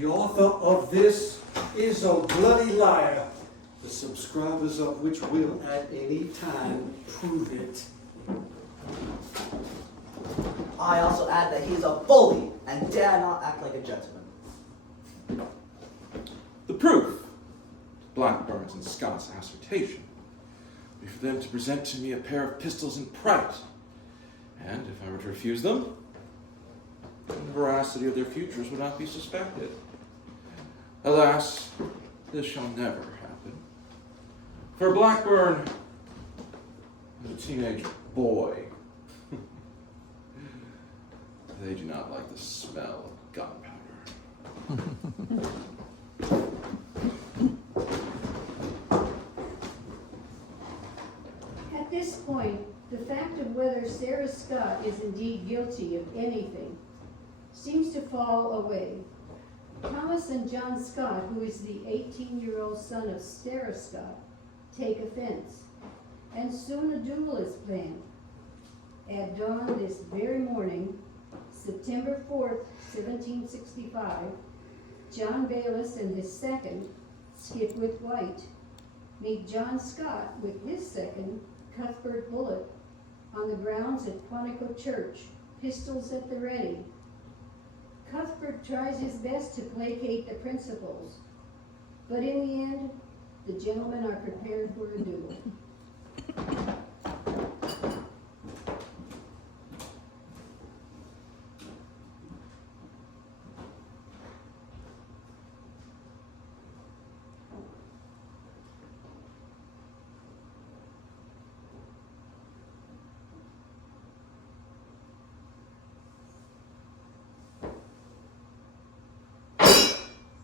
The author of this is a bloody liar, the subscribers of which will at any time prove it. I also add that he is a bully and dare not act like a gentleman. The proof, Blackburn's and Scott's assertion, be for them to present to me a pair of pistols in private, and if I were to refuse them, the veracity of their futures would not be suspected. Alas, this shall never happen. For Blackburn is a teenage boy. They do not like the smell of gunpowder. At this point, the fact of whether Sarah Scott is indeed guilty of anything seems to fall away. Thomas and John Scott, who is the 18-year-old son of Sarah Scott, take offense, and soon a duel is planned. At dawn this very morning, September 4th, 1765, John Bayless and his second, Skipwith White, meet John Scott with his second, Cuthbert Bullitt, on the grounds at Quantico Church, pistols at the ready. Cuthbert tries his best to placate the principals, but in the end, the gentlemen are prepared for a duel.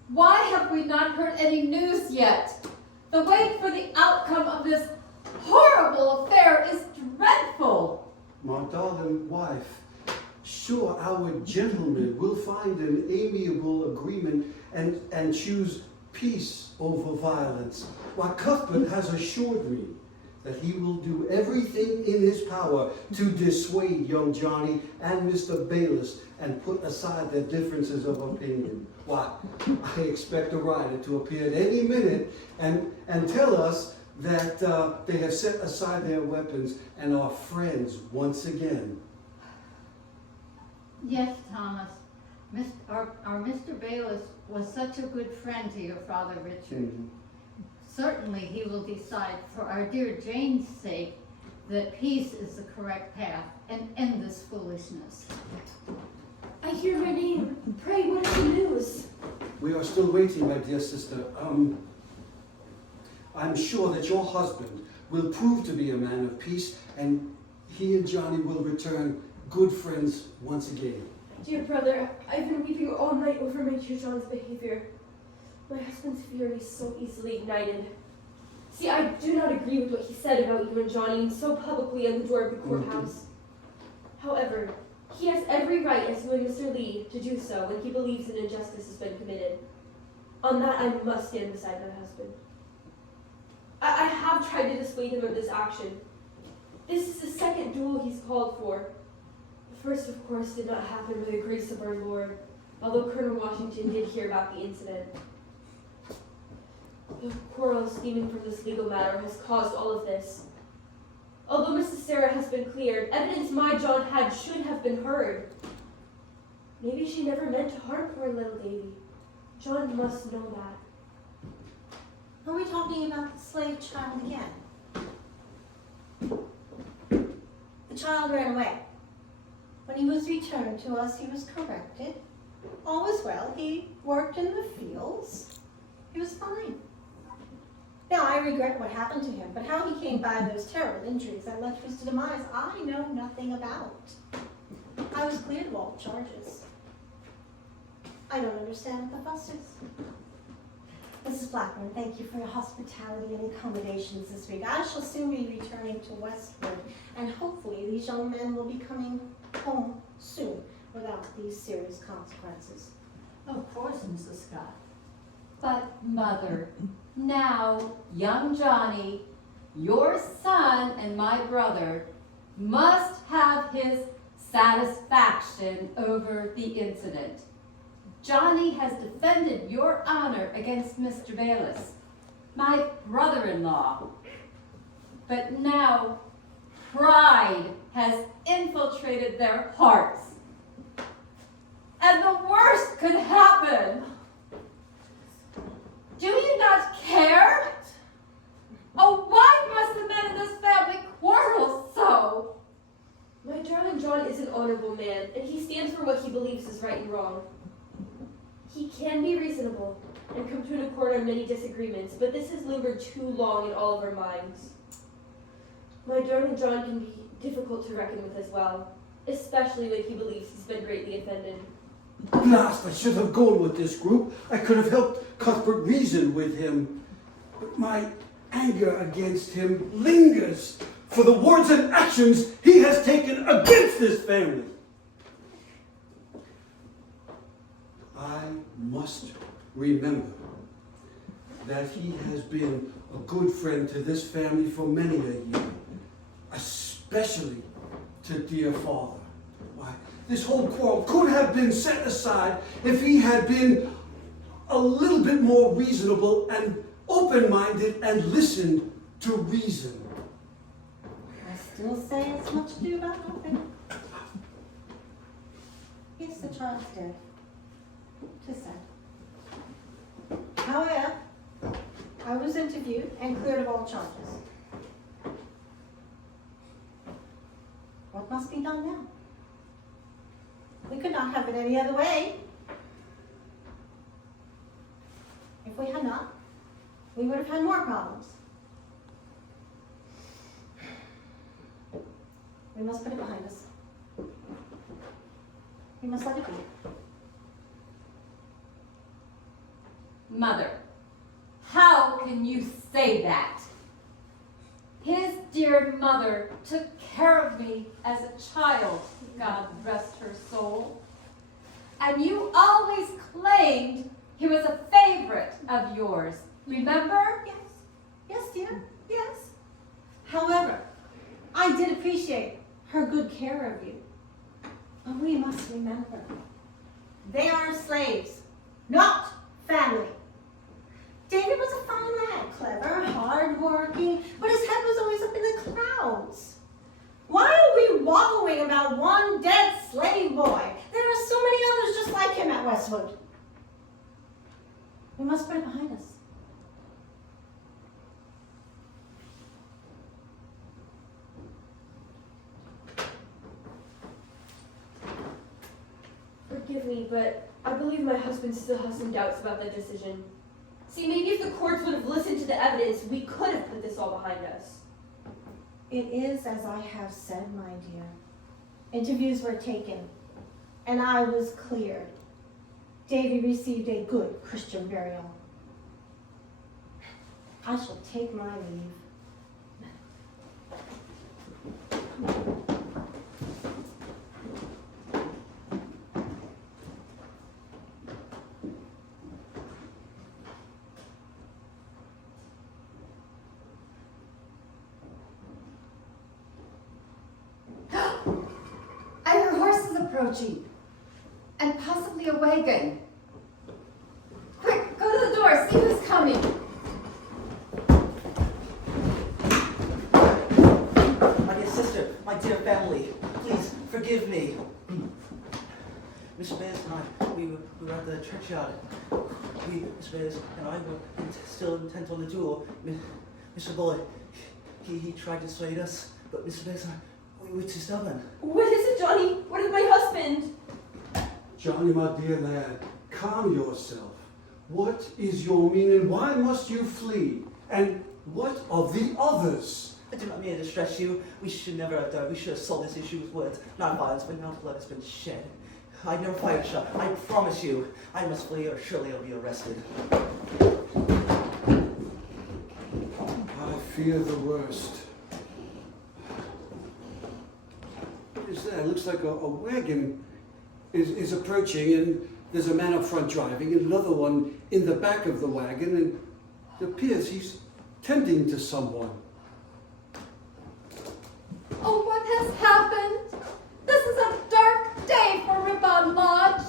Why have we not heard any news yet? The wait for the outcome of this horrible affair is dreadful. My darling wife, sure our gentlemen will find an amiable agreement and choose peace over violence. Why, Cuthbert has assured me that he will do everything in his power to dissuade young Johnny and Mr. Bayless and put aside their differences of opinion. Why, I expect a rider to appear at any minute and tell us that they have set aside their weapons and are friends once again. Yes, Thomas. Our Mr. Bayless was such a good friend to your father, Richard. Mm-hmm. Certainly he will decide, for our dear Jane's sake, that peace is the correct path and end this foolishness. I hear my name. Pray, what is the news? We are still waiting, my dear sister. I'm sure that your husband will prove to be a man of peace, and he and Johnny will return good friends once again. Dear brother, I've been weeping all night over my dear John's behavior. My husband's fury is so easily ignited. See, I do not agree with what he said about you and Johnny so publicly at the door of the courthouse. However, he has every right, as you and Mr. Lee, to do so when he believes an injustice has been committed. On that, I must stand beside my husband. I have tried to dissuade him of this action. This is the second duel he's called for. The first, of course, did not happen by the grace of our Lord, although Colonel Washington did hear about the incident. The quarrel stemming from this legal matter has caused all of this. Although Mrs. Sarah has been cleared, evidence my John had should have been heard. Maybe she never meant to harm poor little Davy. John must know that. Are we talking about the slave child again? The child ran away. When he was returned to us, he was corrected. All was well. He worked in the fields. He was fine. Now, I regret what happened to him, but how he came by those terrible injuries that led to his demise, I know nothing about. I was cleared of all charges. I don't understand what the fuss is. Mrs. Blackburn, thank you for your hospitality and accommodations this week. I shall soon be returning to Westwood, and hopefully these young men will be coming home soon without these serious consequences. Of course, Mrs. Scott. But, Mother, now, young Johnny, your son and my brother must have his satisfaction over the incident. Johnny has defended your honor against Mr. Bayless, my brother-in-law. But now pride has infiltrated their hearts. And the worst could happen. Do you not care? Oh, why must the men in this family quarrel so? My darling John is an honorable man, and he stands for what he believes is right and wrong. He can be reasonable and come to an accord on many disagreements, but this has lingered too long in all of our minds. My darling John can be difficult to reckon with as well, especially when he believes he's been greatly offended. Blast, I should have gone with this group. I could have helped Cuthbert reason with him. But my anger against him lingers for the words and actions he has taken against this family. I must remember that he has been a good friend to this family for many a year, especially to dear father. Why, this whole quarrel could have been set aside if he had been a little bit more reasonable and open-minded and listened to reason. I still say it's much ado about nothing. Yes, the child's dead. 'Tis sad. However, I was interviewed and cleared of all charges. What must be done now? We could not have it any other way. If we had not, we would have had more problems. We must put it behind us. We must let it be. Mother, how can you say that? His dear mother took care of me as a child, God rest her soul. And you always claimed he was a favorite of yours, remember? Yes, yes, dear, yes. However, I did appreciate her good care of you. But we must remember, they are slaves, not family. David was a fine lad, clever, hard-working, but his head was always up in the clouds. Why are we wallowing about one dead slave boy? There are so many others just like him at Westwood. We must put it behind us. Forgive me, but I believe my husband still has some doubts about that decision. See, maybe if the courts would have listened to the evidence, we could have put this all behind us. It is as I have said, my dear. Interviews were taken, and I was cleared. Davy received a good Christian burial. I shall take my leave. I hear horses approaching, and possibly a wagon. Quick, go to the door, see who's coming. My dear sister, my dear family, please forgive me. Mr. Bayless and I, we were at the churchyard. Mr. Bayless and I were still intent on the duel. Mr. Boyd, he tried to dissuade us, but Mr. Bayless and I, we were too stubborn. What is it, Johnny? What is my husband? Johnny, my dear lad, calm yourself. What is your meaning? Why must you flee? And what of the others? I do not mean to distress you. We should never have done. We should have solved this issue with words, not violence, but now blood has been shed. I never fired a shot. I promise you. I must flee, or surely I'll be arrested. I fear the worst. What is that? It looks like a wagon is approaching, and there's a man up front driving, and another one in the back of the wagon, and it appears he's tending to someone. Oh, what has happened? This is a dark day for Rippon Lodge.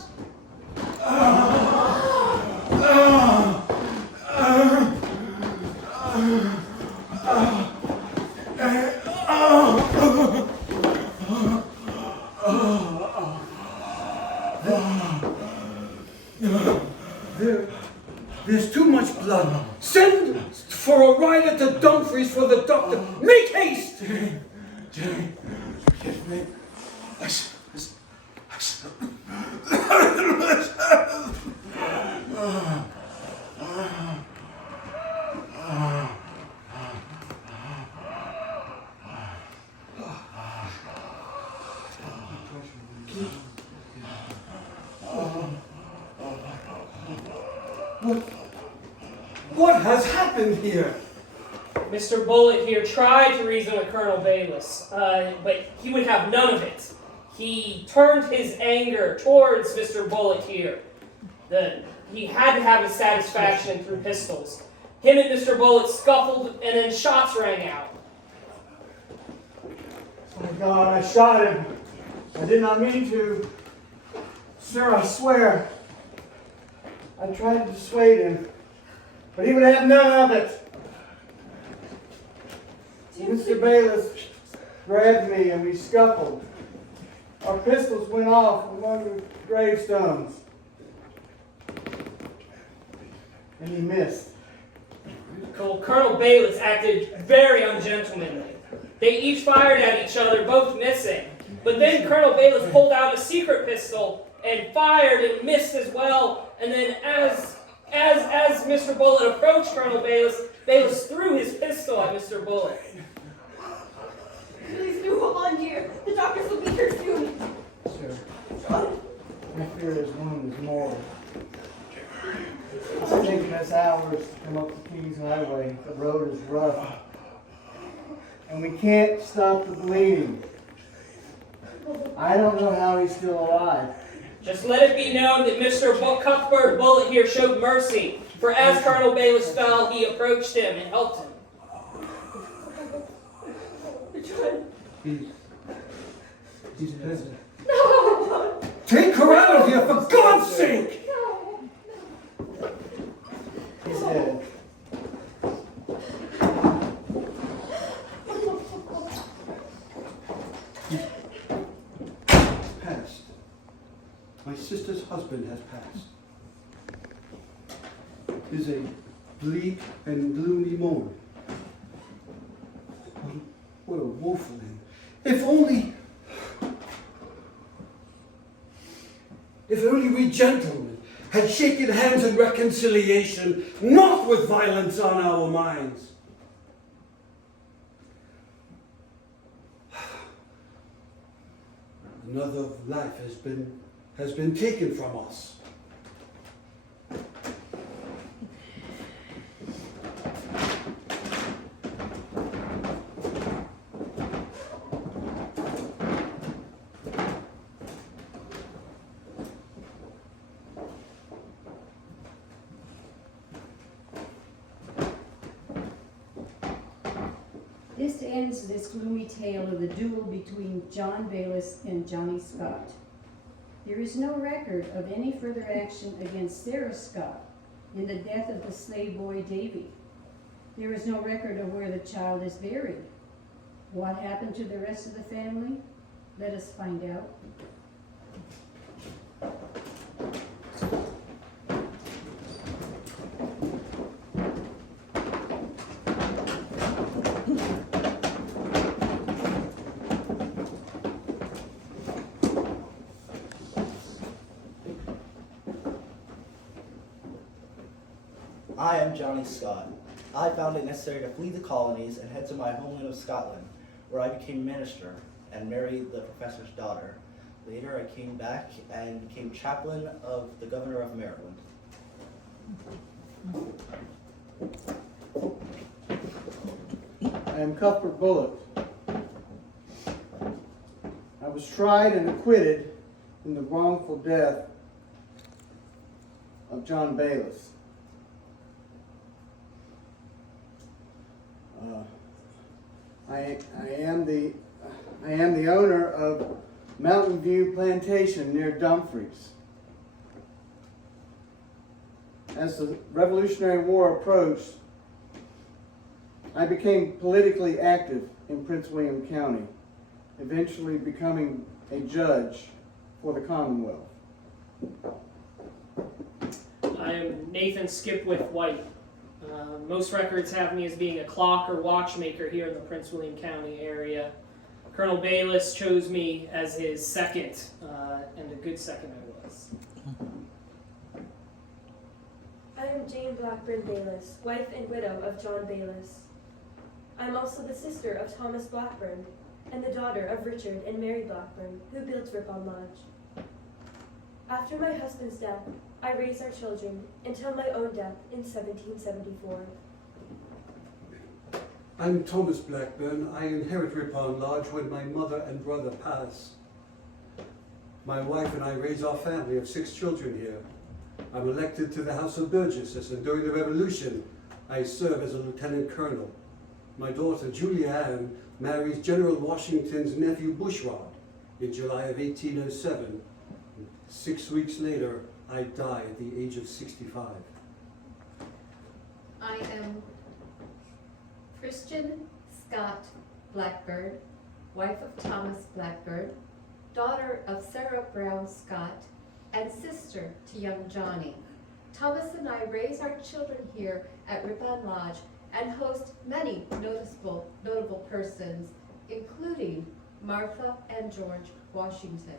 There's too much blood. Send for a ride to Dumfries for the doctor. Make haste! Jenny, forgive me. What has happened here? Mr. Bullitt here tried to reason with Colonel Bayless, but he would have none of it. He turned his anger towards Mr. Bullitt here. He had to have his satisfaction through pistols. Him and Mr. Bullitt scuffled, and then shots rang out. My God, I shot him. I did not mean to. Sir, I swear. I tried to dissuade him, but he would have none of it. Mr. Bayless grabbed me and we scuffled. Our pistols went off among the gravestones. And he missed. Colonel Bayless acted very ungentlemanly. They each fired at each other, both missing. But then Colonel Bayless pulled out a secret pistol and fired and missed as well. And then as Mr. Bullitt approached Colonel Bayless, Bayless threw his pistol at Mr. Bullitt. Please do hold on, dear. The doctors will be here soon. Sir, I fear his wound is mortal. It's taken us hours to come up the Kings Highway. The road is rough. And we can't stop the bleeding. I don't know how he's still alive. Just let it be known that Mr. Cuthbert Bullitt here showed mercy, for as Colonel Bayless fell, he approached him and helped him. He's dead. No! Take her out of here, for God's sake! He's dead. Passed. My sister's husband has passed. It is a bleak and gloomy morn. What a woeful end. If only we gentlemen had shaken hands in reconciliation, not with violence on our minds. Another life has been taken from us. This ends this gloomy tale of the duel between John Bayless and Johnny Scott. There is no record of any further action against Sarah Scott in the death of the slave boy Davy. There is no record of where the child is buried. What happened to the rest of the family? Let us find out. I am Johnny Scott. I found it necessary to flee the colonies and head to my homeland of Scotland, where I became minister and married the professor's daughter. Later, I came back and became chaplain of the governor of Maryland. I am Cuthbert Bullitt. I was tried and acquitted in the wrongful death of John Bayless. I am the owner of Mountain View Plantation near Dumfries. as the Revolutionary War approached, I became politically active in Prince William County, eventually becoming a judge for the Commonwealth. I am Nathan Skipwith White. Most records have me as being a clock or watchmaker here in the Prince William County area. Colonel Bayless chose me as his second, and a good second I was. I am Jane Blackburn Bayless, wife and widow of John Bayless. I am also the sister of Thomas Blackburn and the daughter of Richard and Mary Blackburn, who built Rippon Lodge. After my husband's death, I raised our children until my own death in 1774. I'm Thomas Blackburn. I inherit Rippon Lodge when my mother and brother pass. My wife and I raise our family of 6 children here. I'm elected to the House of Burgesses, and during the Revolution, I serve as a lieutenant colonel. My daughter, Julia Ann, marries General Washington's nephew, Bushrod, in July of 1807. 6 weeks later, I die at the age of 65. I am Christian Scott Blackburn, wife of Thomas Blackburn, daughter of Sarah Brown Scott, and sister to young Johnny. Thomas and I raise our children here at Rippon Lodge and host many notable persons, including Martha and George Washington.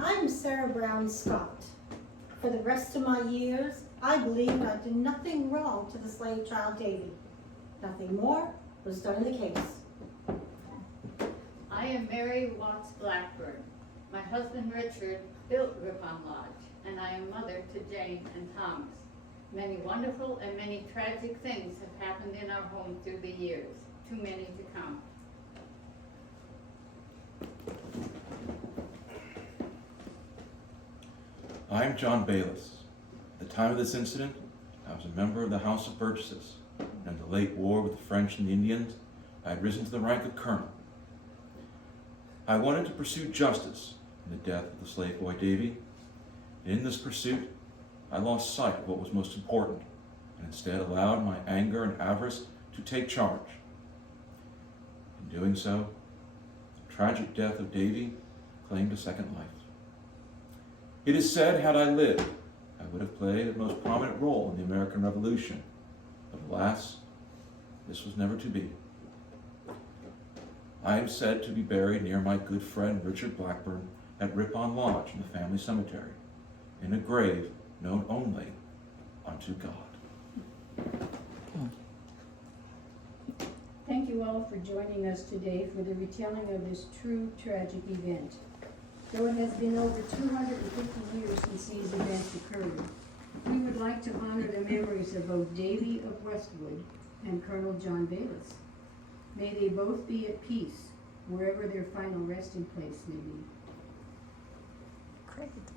I'm Sarah Brown Scott. For the rest of my years, I believed I did nothing wrong to the slave child Davy. Nothing more was done in the case. I am Mary Watts Blackburn. My husband Richard built Rippon Lodge, and I am mother to Jane and Thomas. Many wonderful and many tragic things have happened in our home through the years, too many to count. I am John Bayless. At the time of this incident, I was a member of the House of Burgesses, and in the late war with the French and the Indians, I had risen to the rank of colonel. I wanted to pursue justice in the death of the slave boy Davy. In this pursuit, I lost sight of what was most important, and instead allowed my anger and avarice to take charge. In doing so, the tragic death of Davy claimed a second life. It is said, had I lived, I would have played a most prominent role in the American Revolution, but alas, this was never to be. I am said to be buried near my good friend Richard Blackburn at Rippon Lodge in the family cemetery, in a grave known only unto God. Thank you all for joining us today for the retelling of this true tragic event. Though it has been over 250 years since these events occurred, we would like to honor the memories of both Davy of Westwood and Colonel John Bayless. May they both be at peace, wherever their final resting place may be. Great.